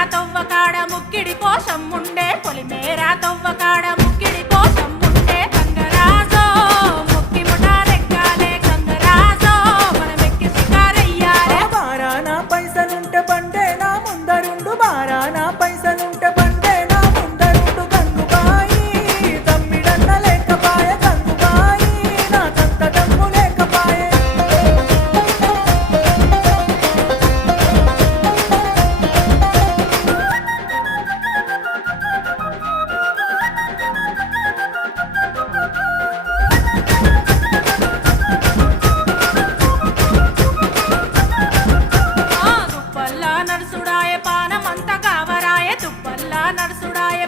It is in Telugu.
పొలిమేరా తవ్వకాడ ముక్కిడి కోసం ఉండే పొలిమేరా తవ్వకాడ ముక్కిడి కోసం ఉండే గంగరాజో ముక్కి ముఠారెక్కాలే గంగరాజో మనమెక్కి షికారయ్యాలే బారానా పైసలుంటే బండే నా ముందరుండు బారానా పైసలుంటే బండే నా ముందరుండు గంగుబాయి తమ్మిడన్న లేకపాయే గంగుబాయి నాకంత దమ్ము లేకపాయే తుప్పల్లా నడుసుడాయే పానమంత కావరాయే తుప్పల్లా నడుసుడాయే